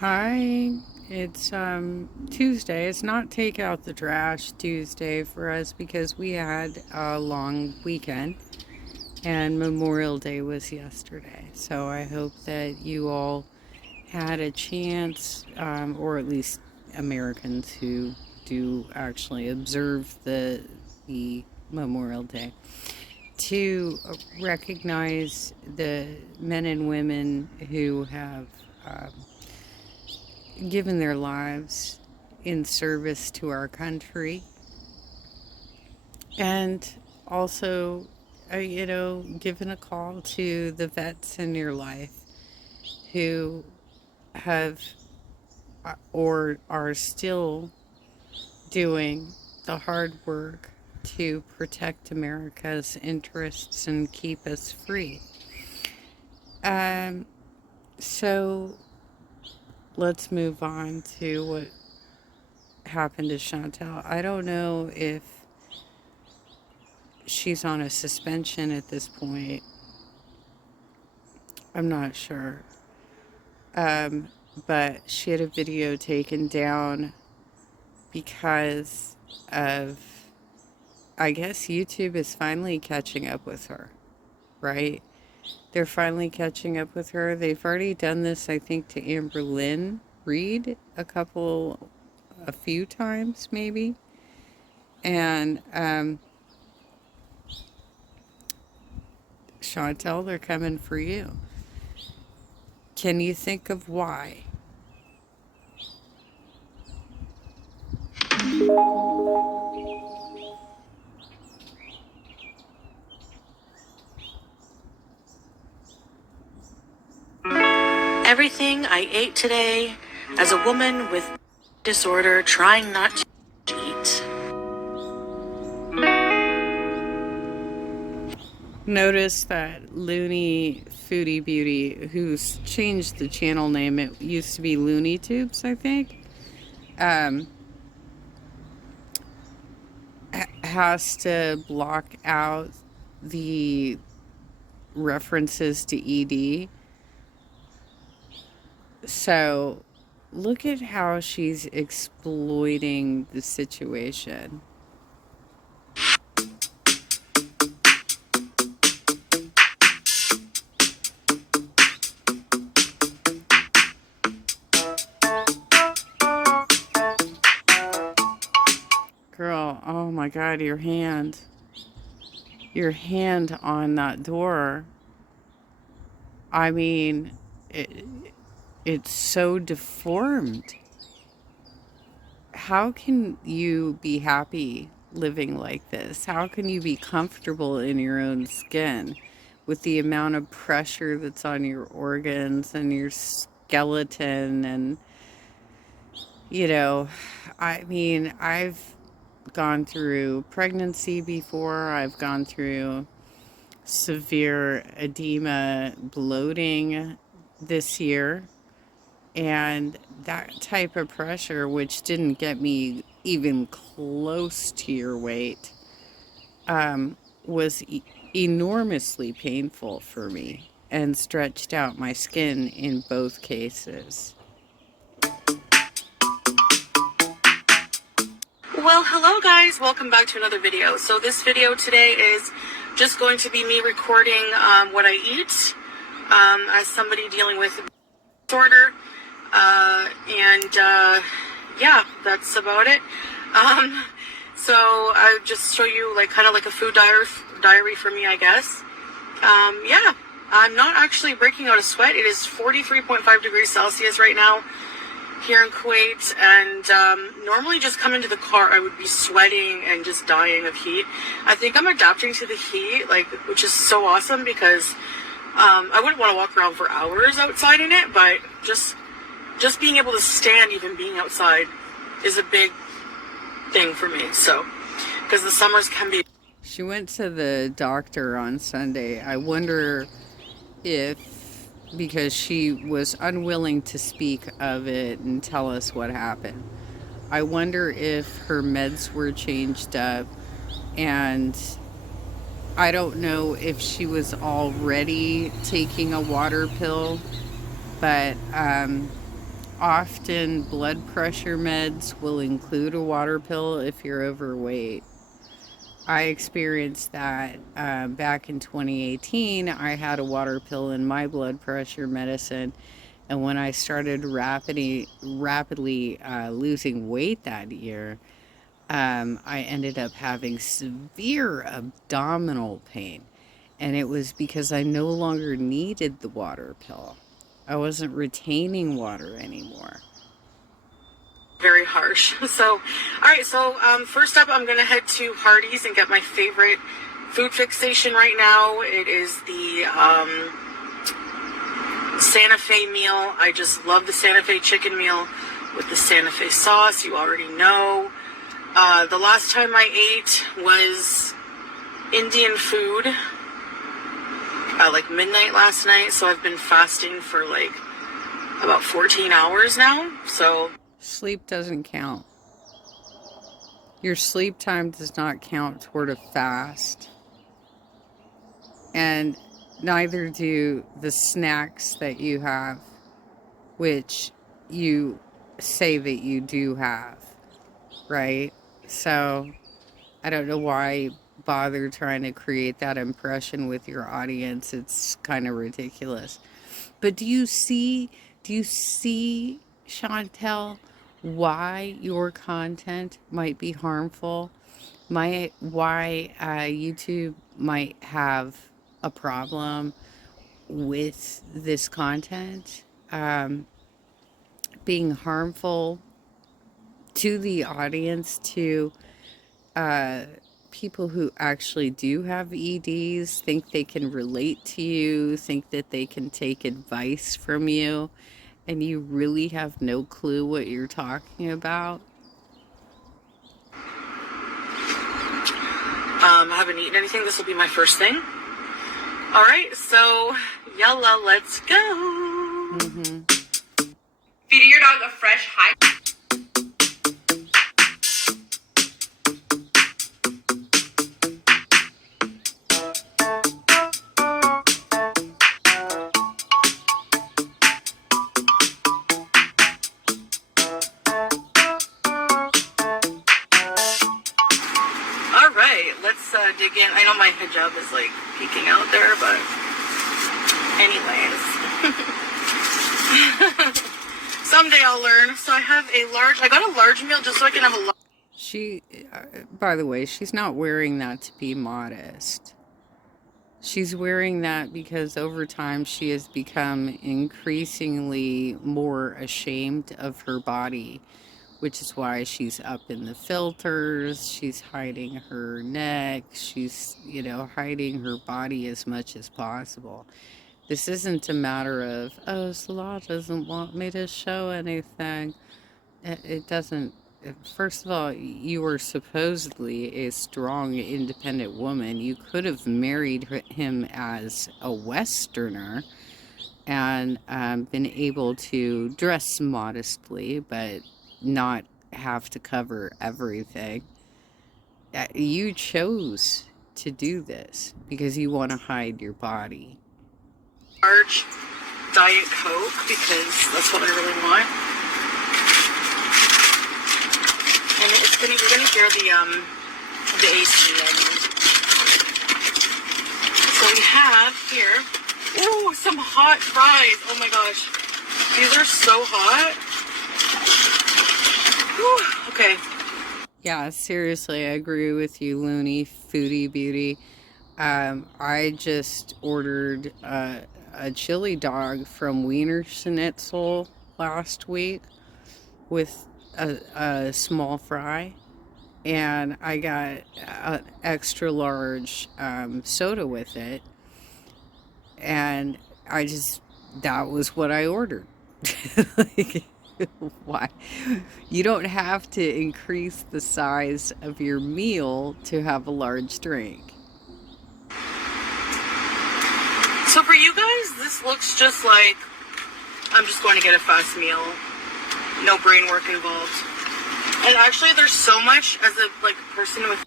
Hi, it's Tuesday. It's not take out the trash Tuesday for us because we had a long weekend and Memorial Day was yesterday. So I hope that you all had a chance, or at least Americans who do actually observe the Memorial Day, to recognize the men and women who have um, given their lives in service to our country, and also, given a call to the vets in your life who have or are still doing the hard work to protect America's interests and keep us free. Um, so let's move on to what happened to Chantel. I don't know if she's on a suspension at this point. I'm not sure. Um, but she had a video taken down because of, I guess YouTube is finally catching up with her, right? They're finally catching up with her. They've already done this, I think, to Amber Lynn Reed a few times maybe. And Chantel, they're coming for you. Can you think of why? Everything I ate today as a woman with disorder trying not to eat. Notice that Looney Foodie Beauty, who's changed the channel name, it used to be Looney Tubes, I think, has to block out the references to ED. So look at how she's exploiting the situation. Girl, oh my God, your hand on that door. I mean, it's so deformed. How can you be happy living like this? How can you be comfortable in your own skin with the amount of pressure that's on your organs and your skeleton? And, I mean, I've gone through pregnancy before, I've gone through severe edema, bloating this year. And that type of pressure, which didn't get me even close to your weight, was enormously painful for me and stretched out my skin in both cases. Well, hello guys, welcome back to another video. So this video today is just going to be me recording what I eat as somebody dealing with disorder. Yeah, that's about it. So I just show you kind of like a food diary for me, I guess. Yeah, I'm not actually breaking out a sweat. It is 43.5 degrees Celsius right now here in Kuwait, and normally just come into the car I would be sweating and just dying of heat. I think I'm adapting to the heat, which is so awesome because I wouldn't want to walk around for hours outside in it, but just being able to stand, even being outside, is a big thing for me. So, because the summers can be... She went to the doctor on Sunday. I wonder if, because she was unwilling to speak of it and tell us what happened, I wonder if her meds were changed up, and I don't know if she was already taking a water pill, but often blood pressure meds will include a water pill if you're overweight. I experienced that back in 2018. I had a water pill in my blood pressure medicine, and when I started rapidly losing weight that year, I ended up having severe abdominal pain, and it was because I no longer needed the water pill. I wasn't retaining water anymore. Very harsh. So, all right. So, first up, I'm gonna head to Hardee's and get my favorite food fixation right now. It is the Santa Fe meal. I just love the Santa Fe chicken meal with the Santa Fe sauce. You already know. The last time I ate was Indian food, like midnight last night. So I've been fasting for like about 14 hours now. So Sleep doesn't count. Your sleep time does not count toward a fast. And neither do the snacks that you have, which you say that you do have, right? So I don't know why bother trying to create that impression with your audience. It's kind of ridiculous. But do you see, Chantel, why your content might be harmful? Why YouTube might have a problem with this content being harmful to the audience, to people who actually do have EDs, think they can relate to you, think that they can take advice from you, and you really have no clue what you're talking about? I haven't eaten anything. This will be my first thing. All right, so yalla, let's go. Feeding your dog a fresh high. All right, let's dig in. I know my hijab is like peeking out there, but anyways. Someday I'll learn. So I got a large meal just so I can have a large. She, by the way, she's not wearing that to be modest. She's wearing that because over time she has become increasingly more ashamed of her body, which is why she's up in the filters, she's hiding her neck, she's, hiding her body as much as possible. This isn't a matter of, oh, Salah doesn't want me to show anything. It doesn't. First of all, you were supposedly a strong, independent woman. You could have married him as a Westerner and been able to dress modestly, but not have to cover everything. You chose to do this because you want to hide your body. Large Diet Coke because that's what I really want. And you're gonna hear the AC. So we have here, ooh, some hot fries. Oh my gosh, these are so hot. Whew, okay. Yeah, seriously, I agree with you, Looney, Foodie Beauty. I just ordered a chili dog from Wiener Schnitzel last week with a small fry, and I got an extra large soda with it, and that was what I ordered. Like, why? You don't have to increase the size of your meal to have a large drink. So for you guys, this looks just like I'm just going to get a fast meal. No brain work involved. And actually there's so much, as a person with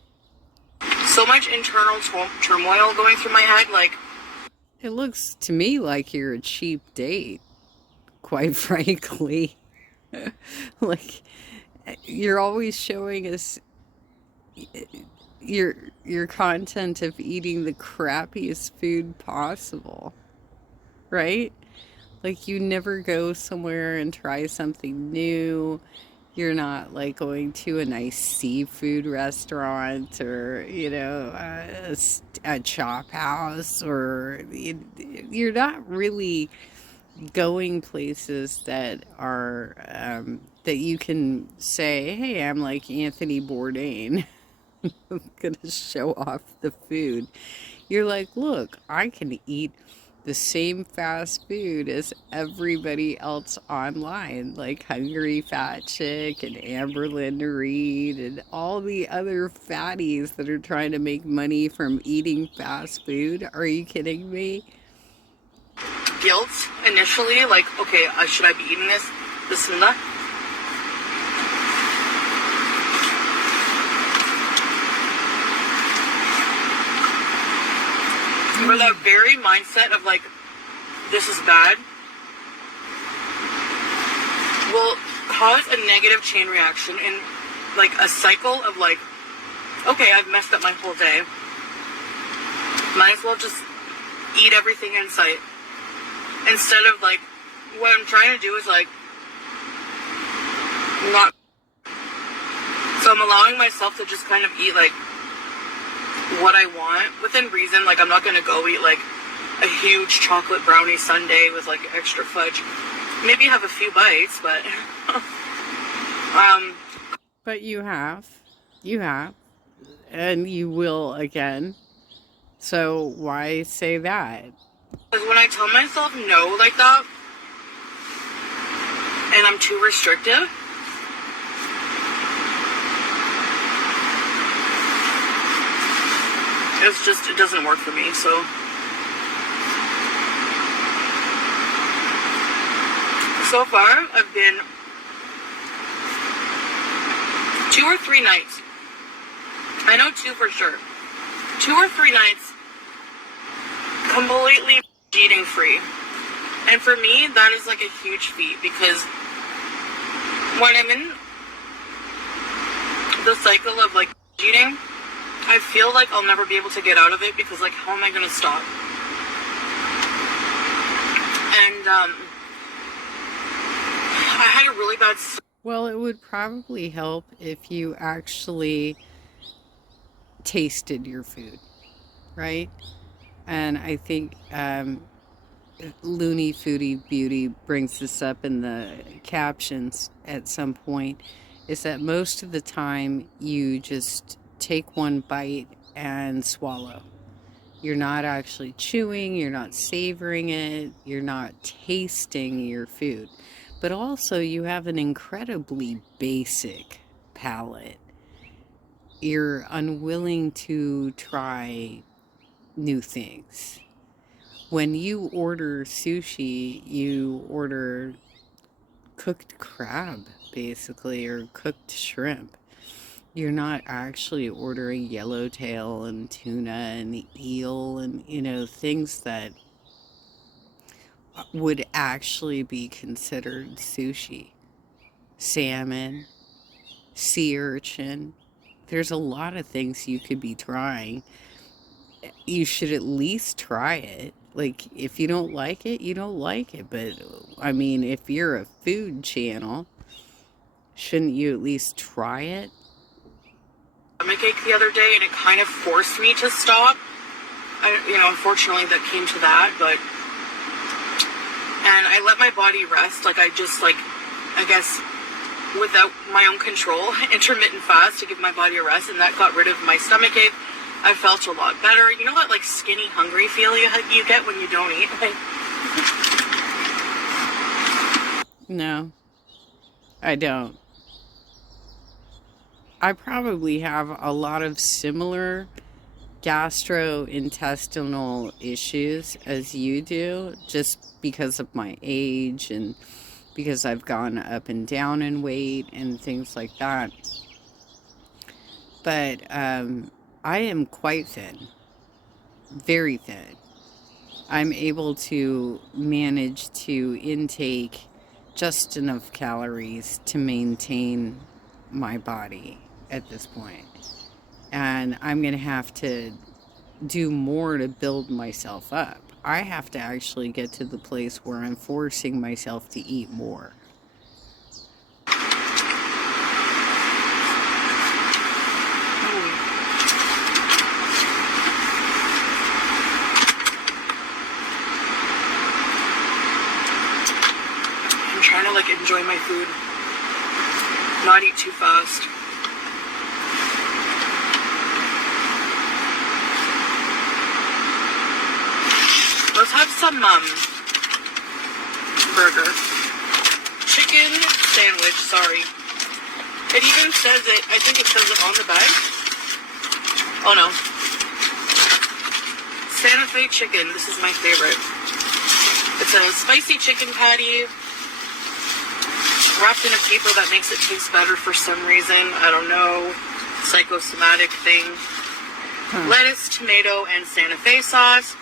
so much internal turmoil going through my head, It looks to me like you're a cheap date, quite frankly. Like, you're always showing us your your content of eating the crappiest food possible, right? Like, you never go somewhere and try something new. You're not like going to a nice seafood restaurant, or, a chop house, or you're not really going places that are, that you can say, hey, I'm like Anthony Bourdain. I'm going to show off the food. You're like, look, I can eat the same fast food as everybody else online, like Hungry Fat Chick and Amberlynn Reed and all the other fatties that are trying to make money from eating fast food. Are you kidding me? Guilt initially, like, okay, should I be eating this and that? Or that very mindset of like, this is bad, will cause a negative chain reaction and like a cycle of like, okay, I've messed up my whole day. Might as well just eat everything in sight. Instead of like, what I'm trying to do is like, not. So I'm allowing myself to just kind of eat like what I want within reason. Like, I'm not gonna go eat like a huge chocolate brownie sundae with like extra fudge. Maybe have a few bites, but But you have, and you will again. So why say that? because when I tell myself no like that, and I'm too restrictive, it doesn't work for me. So far, I've been 2 or 3 nights. I know 2 for sure. 2 or 3 nights completely eating free. And for me, that is like a huge feat, because when I'm in the cycle of like eating, I feel like I'll never be able to get out of it, because like, how am I going to stop? And I had a really bad. Well, it would probably help if you actually tasted your food, right? And I think Looney Foodie Beauty brings this up in the captions at some point, is that most of the time you just take one bite and swallow. You're not actually chewing, you're not savoring it, you're not tasting your food. But also, you have an incredibly basic palate. You're unwilling to try new things. When you order sushi, you order cooked crab, basically, or cooked shrimp. You're not actually ordering yellowtail and tuna and eel and, things that would actually be considered sushi. Salmon, sea urchin. There's a lot of things you could be trying. You should at least try it. Like, if you don't like it, you don't like it. But, I mean, if you're a food channel, shouldn't you at least try it? Stomach ache the other day, and it kind of forced me to stop. Unfortunately, that came to that, and I let my body rest. Like, I just, like, I guess, without my own control, intermittent fast to give my body a rest, and that got rid of my stomach ache. I felt a lot better. You know that, like, skinny, hungry feel you get when you don't eat? No, I don't. I probably have a lot of similar gastrointestinal issues as you do, just because of my age and because I've gone up and down in weight and things like that. But I am quite thin, very thin. I'm able to manage to intake just enough calories to maintain my body at this point. And I'm going to have to do more to build myself up. I have to actually get to the place where I'm forcing myself to eat more. I'm trying to like enjoy my food, not eat too fast. Let's have some burger. Chicken sandwich, sorry. It even says it, I think it says it on the bag. Oh no. Santa Fe chicken, this is my favorite. It's a spicy chicken patty wrapped in a paper that makes it taste better for some reason. I don't know. Psychosomatic thing. Lettuce, tomato, and Santa Fe sauce.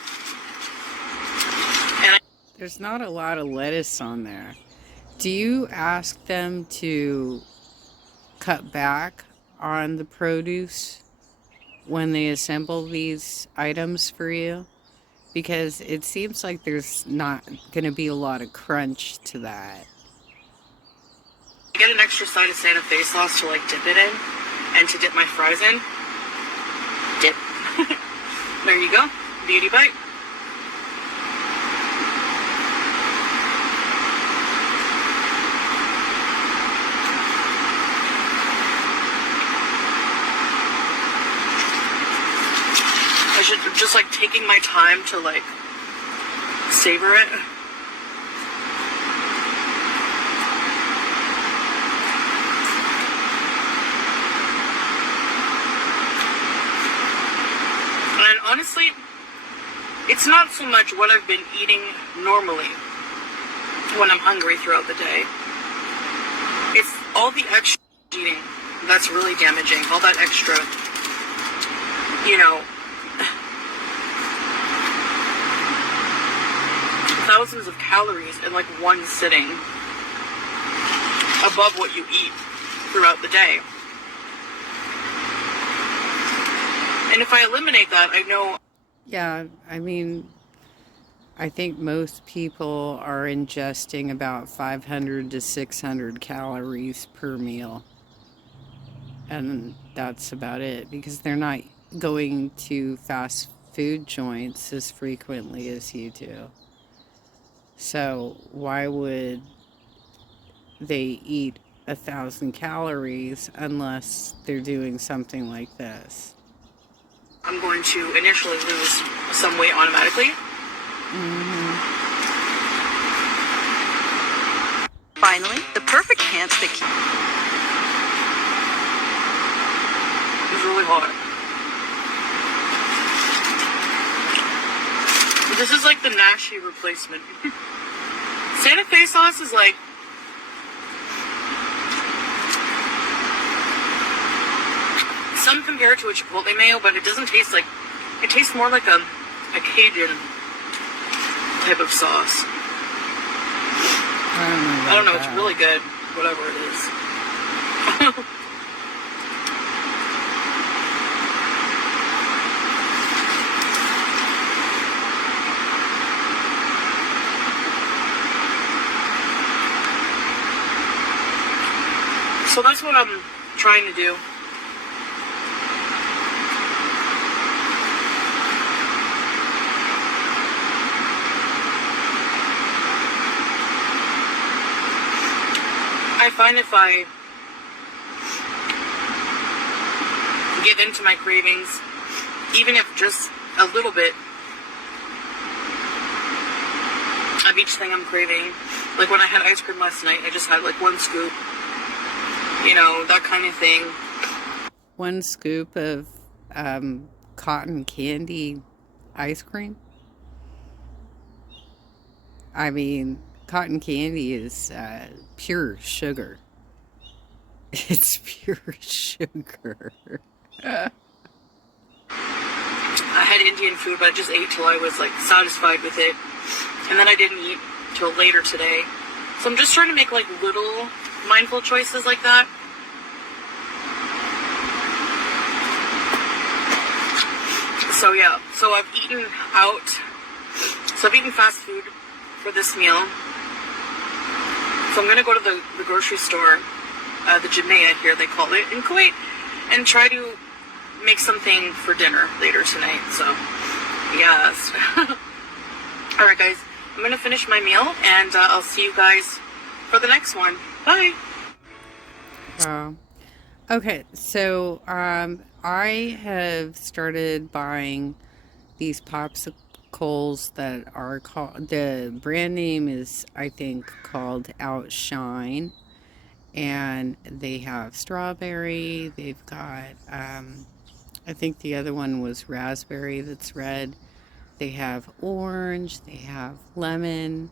There's not a lot of lettuce on there. Do you ask them to cut back on the produce when they assemble these items for you? Because it seems like there's not going to be a lot of crunch to that. I get an extra side of Santa Fe sauce to like dip it in and to dip my fries in. Dip. There you go. Beauty bite. I should just like taking my time to like savor it. And honestly, it's not so much what I've been eating normally when I'm hungry throughout the day. It's all the extra eating that's really damaging. All that extra, you know, thousands of calories in like one sitting above what you eat throughout the day. And if I eliminate that, I know. Yeah, I mean, I think most people are ingesting about 500 to 600 calories per meal. And that's about it, because they're not going to fast food joints as frequently as you do. So why would they eat 1,000 calories unless they're doing something like this? I'm going to initially lose some weight automatically. Mm-hmm. Finally, the perfect pants that keep... It's really hot. This is like the Nashi replacement. Santa Fe sauce is like... Some compare it to a Chipotle mayo, but it doesn't taste like... It tastes more like a Cajun type of sauce. I don't know, it's really good. Whatever it is. So that's what I'm trying to do. I find if I give into my cravings, even if just a little bit of each thing I'm craving, like when I had ice cream last night, I just had like one scoop, you know, that kind of thing. One scoop of cotton candy ice cream? I mean, cotton candy is pure sugar. It's pure sugar. I had Indian food, but I just ate till I was like satisfied with it. And then I didn't eat till later today. So I'm just trying to make like little mindful choices like that. So yeah, so I've eaten out. So I've eaten fast food for this meal. So I'm gonna go to the grocery store, the Janaea here they call it in Kuwait, and try to make something for dinner later tonight. So yes. All right, guys, I'm gonna finish my meal, and I'll see you guys for the next one. Bye. Okay, so I have started buying these popsicles that are called, the brand name is, I think, called Outshine, and they have strawberry, they've got, I think the other one was raspberry that's red, they have orange, they have lemon,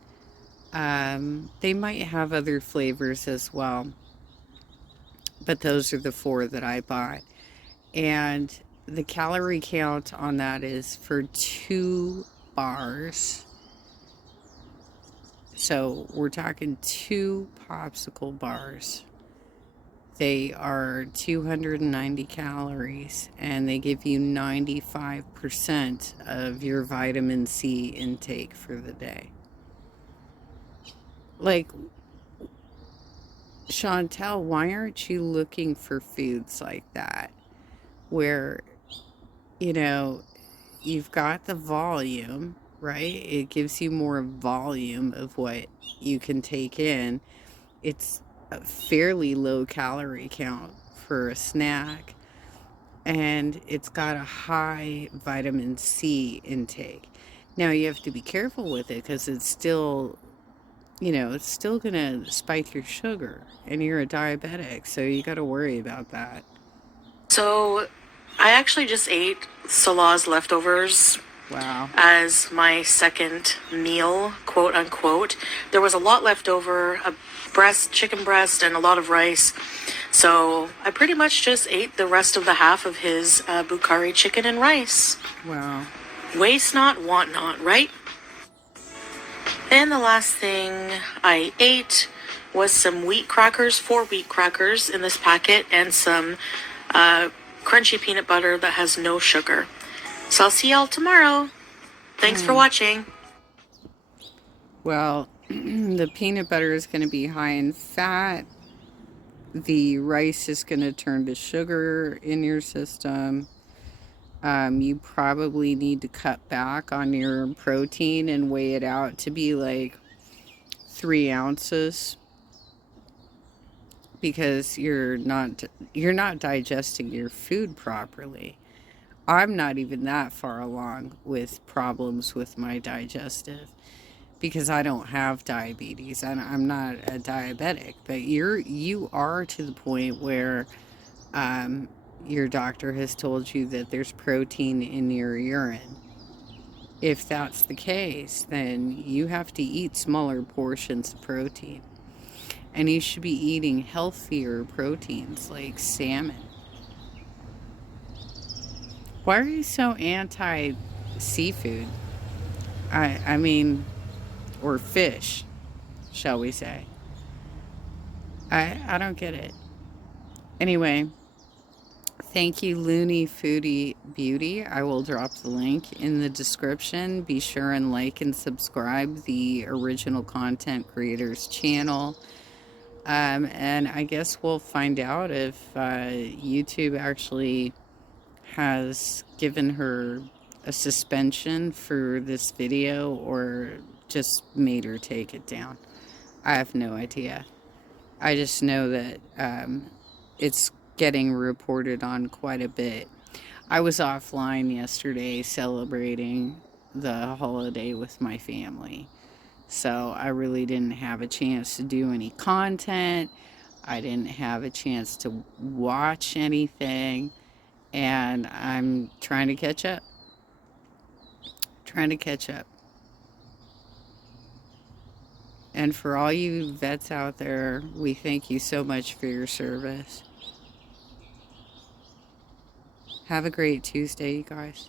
they might have other flavors as well, but those are the 4 that I bought. And the calorie count on that is for 2 bars. So we're talking 2 popsicle bars. They are 290 calories, and they give you 95% of your vitamin C intake for the day. Like, Chantel, why aren't you looking for foods like that? Where, you know, you've got the volume, right? It gives you more volume of what you can take in. It's a fairly low calorie count for a snack, and it's got a high vitamin C intake. Now you have to be careful with it because it's still, it's still gonna spike your sugar, and you're a diabetic, so you got to worry about that. So I actually just ate Salah's leftovers. Wow. As my second meal, quote unquote. There was a lot left over, a chicken breast, and a lot of rice. So I pretty much just ate the rest of the half of his Bukhari chicken and rice. Wow. Waste not, want not, right? And the last thing I ate was some wheat crackers, 4 wheat crackers in this packet, and some crunchy peanut butter that has no sugar. So I'll see y'all tomorrow. Thanks for watching. Well, the peanut butter is going to be high in fat. The rice is going to turn to sugar in your system. You probably need to cut back on your protein and weigh it out to be like 3 ounces, because you're not digesting your food properly. I'm not even that far along with problems with my digestive, because I don't have diabetes and I'm not a diabetic, but you are to the point where your doctor has told you that there's protein in your urine. If that's the case, then you have to eat smaller portions of protein, and you should be eating healthier proteins like salmon. Why are you so anti-seafood? I mean, or fish, shall we say. I don't get it. Anyway, thank you, Looney Foodie Beauty. I will drop the link in the description. Be sure and like and subscribe the Original Content Creators channel. And I guess we'll find out if YouTube actually has given her a suspension for this video or just made her take it down. I have no idea. I just know that it's getting reported on quite a bit. I was offline yesterday celebrating the holiday with my family, so I really didn't have a chance to do any content. I didn't have a chance to watch anything, and I'm trying to catch up. And for all you vets out there, we thank you so much for your service. Have a great Tuesday, you guys.